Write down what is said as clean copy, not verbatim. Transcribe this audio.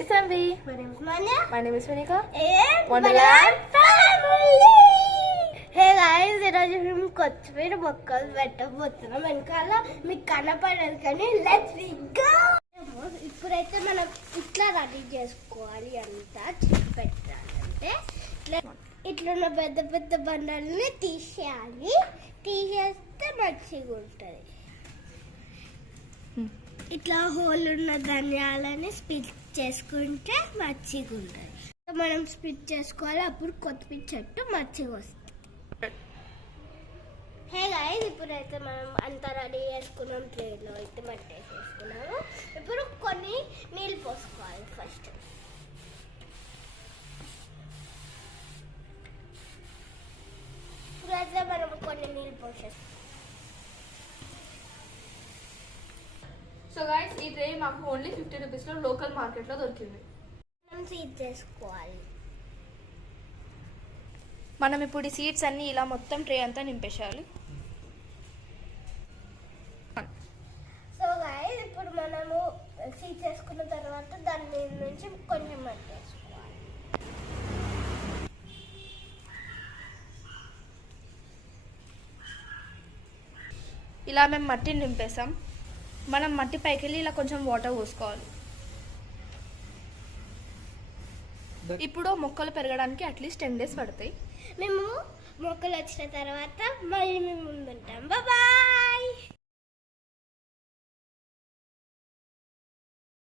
It's Envy. My name is Manya. My name is Vinika. And Wonderland family. Hey guys, ఈరోజు మేము కొత్తిమీర మొక్కలు పెట్టబోతున్నాం. వెనకాల మీకు కనపడదు కానీ లెట్స్ గో. ఇప్పుడైతే మనం ఇట్లా రెడీ చేసుకోవాలి. అంతా పెట్టాలంటే ఇట్లున్న పెద్ద పెద్ద బండల్ని తీసేయాలి. తీసేస్తే మంచిగా ఉంటుంది. ఇట్లా హోల్ ఉన్న ధనియాలని స్పిట్ చేసుకుంటే మంచిగా ఉంటుంది. మనం స్పిట్ చేసుకోవాలి, అప్పుడు కొత్తిమీర చెట్టు మంచిగా వస్తుంది. హే గైస్, ఇప్పుడైతే మనం అంతా రెడీ చేసుకున్నాం. ట్రేలో అయితే మట్టి వేసేసుకున్నాము. ఇప్పుడు కొన్ని నీళ్ళు పోసుకోవాలి. ఫస్ట్ ఇప్పుడైతే మనం కొన్ని నీళ్ళు పోసేస్తాం. సో గైస్, ఈ ట్రే మాకు ఓన్లీ 50 రూపీస్లో లోకల్ మార్కెట్లో దొరికింది. మనం సీడ్ చేసుకోవాలి. మనం ఇప్పుడు ఈ సీడ్స్ అన్ని ఇలా మొత్తం ట్రే అంతా నింపేసేయాలి. సో గైస్, ఇప్పుడు మనము సీడ్ చేసుకున్న తర్వాత దాని మీద నుంచి కొంచెం మట్టి వేసుకోవాలి. ఇలా మేము మట్టిని నింపేసాం. మనం మట్టి పైకి వెళ్ళి ఇలా కొంచెం వాటర్ పోసుకోవాలి. ఇప్పుడు మొక్కలు పెరగడానికి అట్లీస్ట్ 10 days పడతాయి. మేము మొక్కలు వచ్చిన తర్వాత మళ్ళీ మేము ముందుంటాం. బాయ్.